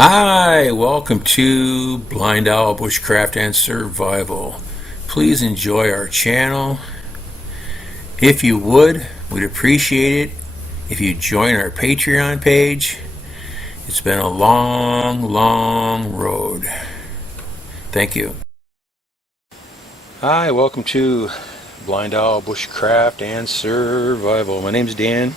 Hi, welcome to BlindOwl Bushcraft and Survival. Please enjoy our channel. If you would, we'd appreciate it if you join our Patreon page. It's been a long road. Thank you. Hi, welcome to BlindOwl Bushcraft and Survival. My name's Dan.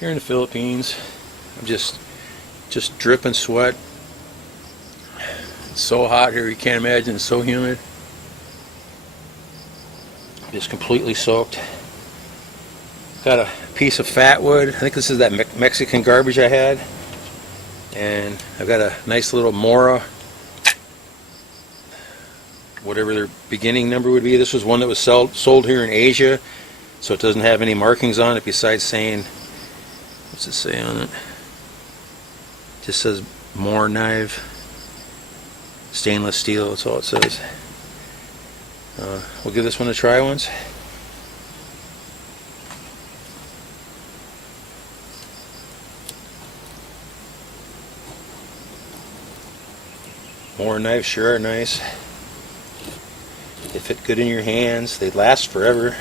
Here in the Philippines. I'm just dripping sweat. It's so hot here, you can't imagine. It's so humid. Just completely soaked. Got a piece of Fatwood. I think this is that Mexican garbage I had. And I've got a nice little Mora, whatever their beginning number would be. This was one that was sold here in Asia, so it doesn't have any markings on it besides saying, what's it say on it? Just says Mora knife, stainless steel, that's all it says. We'll give this one a try once. Mora knives sure are nice. They fit good in your hands. They last forever.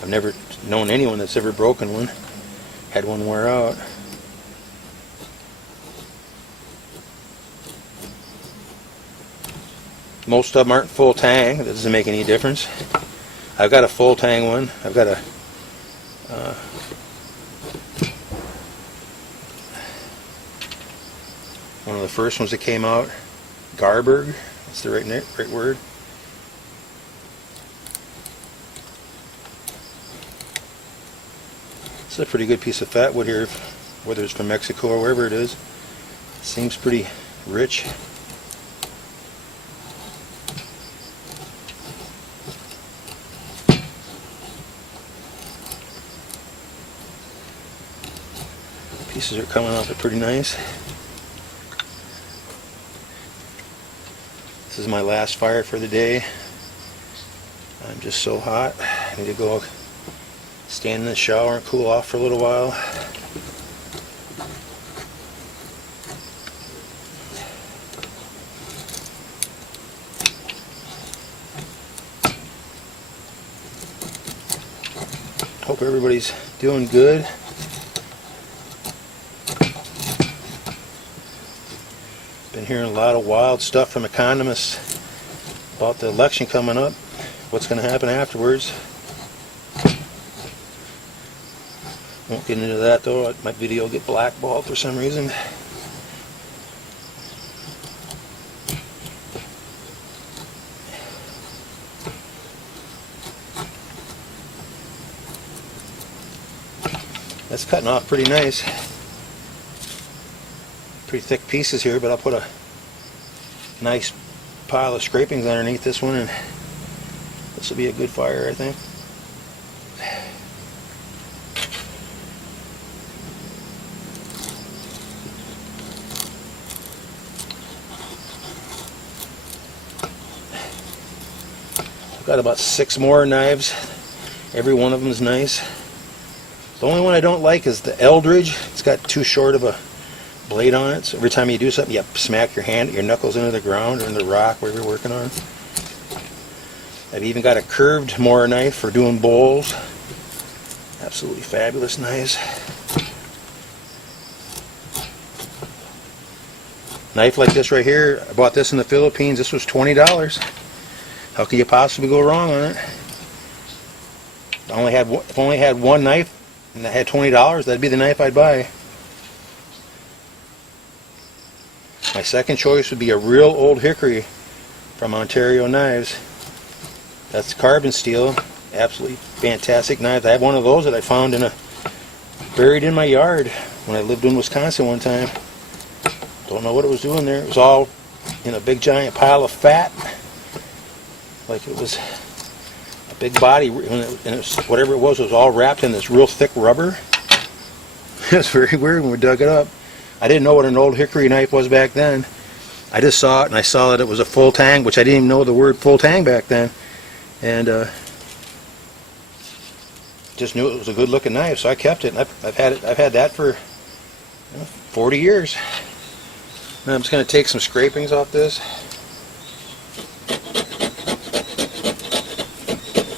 I've never known anyone that's ever broken one, had one wear out. Most of them aren't full tang. That doesn't make any difference. I've got a full tang one. I've got a one of the first ones that came out. Garberg. That's the right word. It's a pretty good piece of Fatwood here, whether it's from Mexico or wherever it is. It seems pretty rich. Pieces are coming off it pretty nice. This is my last fire for the day. I'm just so hot. I need to go stand in the shower and cool off for a little while. Hope everybody's doing good. Been hearing a lot of wild stuff from economists about the election coming up, what's going to happen afterwards. Won't get into that though. My video will get blackballed for some reason. That's cutting off pretty nice. Pretty thick pieces here, but I'll put a nice pile of scrapings underneath this one and this will be a good fire, I think. I've got about 6 more knives. Every one of them is nice. The only one I don't like is the Eldridge. It's got too short of a blade on it, so every time you do something you smack your knuckles into the ground or in the rock wherever you're working on. I've even got a curved Mora knife for doing bowls. Absolutely fabulous knives. Knife like this right here, I bought this in the Philippines. This was $20. How can you possibly go wrong on it? If I only had one knife and I had $20, that'd be the knife I'd buy. My second choice would be a real old hickory from Ontario Knives. That's carbon steel. Absolutely fantastic knife. I have one of those that I found buried in my yard when I lived in Wisconsin one time. Don't know what it was doing there. It was all in a big giant pile of fat. Like it was a big body, and whatever it was all wrapped in this real thick rubber. It was very weird when we dug it up. I didn't know what an old hickory knife was back then. I just saw it and I saw that it was a full tang, which I didn't even know the word full tang back then. And just knew it was a good looking knife, so I kept it. And I've had that for 40 years. Now I'm just going to take some scrapings off this.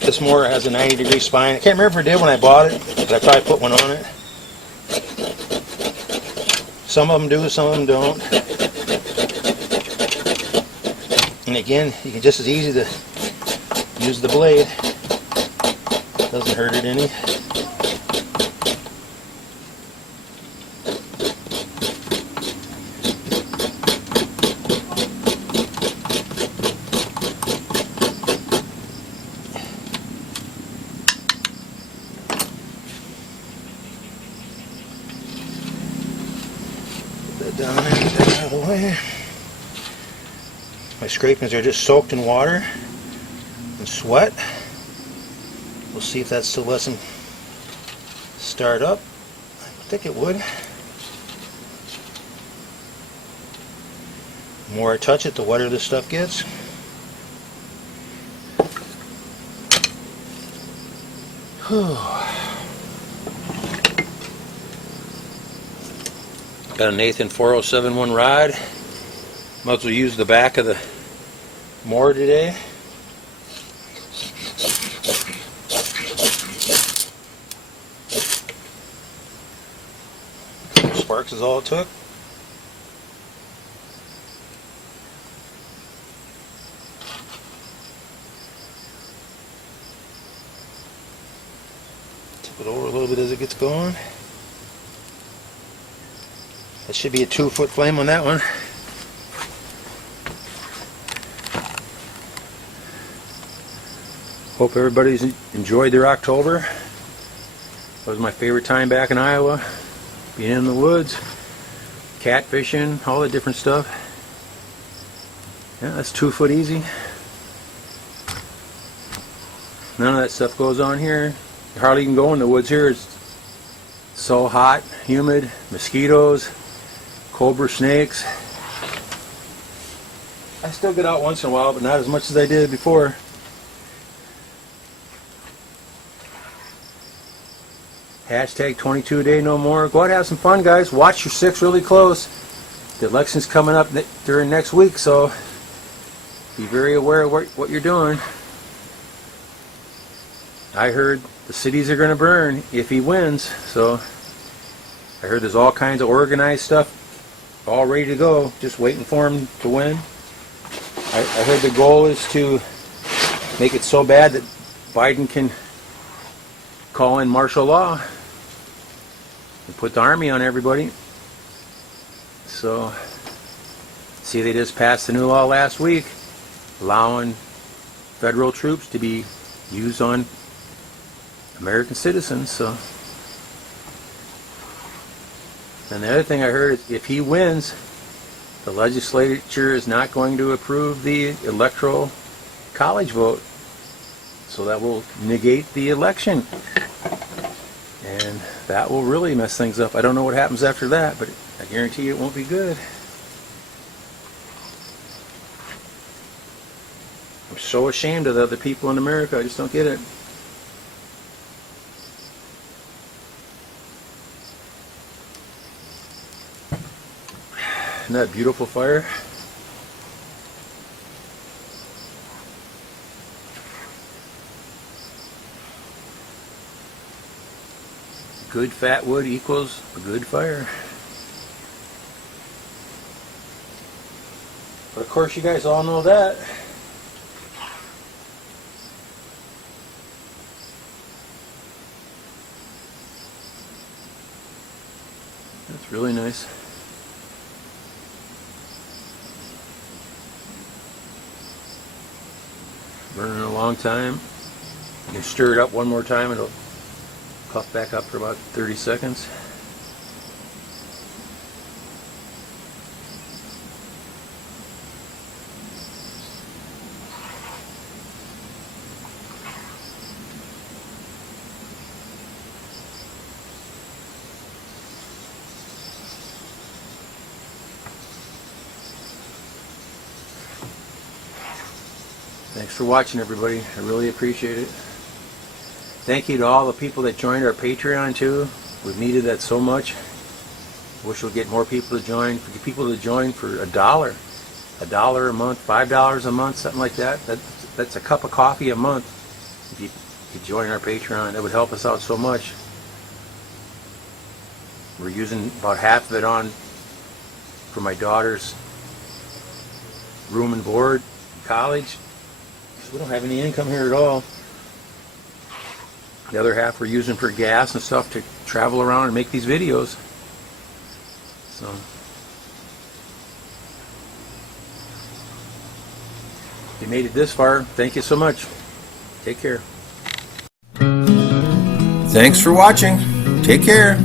This Mora has a 90-degree spine. I can't remember if I did when I bought it, but I probably put one on it. Some of them do, some of them don't. And again, you can just as easy to use the blade. Doesn't hurt it any. Down there, get that out of the way. My scrapings are just soaked in water and sweat. We'll see if that still lets them start up. I think it would. The more I touch it, the wetter this stuff gets. Whew. Got a Nathan 4071 rod. Might as well use the back of the Mora today. Sparks is all it took. Tip it over a little bit as it gets going. That should be a 2-foot flame on that one. Hope everybody's enjoyed their October. It was my favorite time back in Iowa. Being in the woods, catfishing, all the different stuff. Yeah, that's 2 foot easy. None of that stuff goes on here. You hardly can go in the woods here. It's so hot, humid, mosquitoes, cobra snakes. I still get out once in a while, but not as much as I did before. Hashtag 22 a day no more. Go out and have some fun, guys. Watch your 6 really close. The election's coming up during next week, so be very aware of what you're doing. I heard the cities are going to burn if he wins, so I heard there's all kinds of organized stuff all ready to go, just waiting for him to win. I heard the goal is to make it so bad that Biden can call in martial law and put the army on everybody. So, see, they just passed the new law last week allowing federal troops to be used on American citizens. So, and the other thing I heard is if he wins, the legislature is not going to approve the electoral college vote. So that will negate the election. And that will really mess things up. I don't know what happens after that, but I guarantee you it won't be good. I'm so ashamed of the other people in America. I just don't get it. Isn't that beautiful fire? Good fat wood equals a good fire. But of course you guys all know that. That's really nice. Burning a long time. You can stir it up one more time, it'll puff back up for about 30 seconds. Thanks for watching, everybody. I really appreciate it. Thank you to all the people that joined our Patreon too. We've needed that so much. Wish we'll get more people to join. Get people to join for $1 a month, $5 a month, something like that. That's a cup of coffee a month. If you could join our Patreon, that would help us out so much. We're using about half of it on for my daughter's room and board in college. So we don't have any income here at all. The other half we're using for gas and stuff to travel around and make these videos. So, if you made it this far, thank you so much. Take care. Thanks for watching. Take care.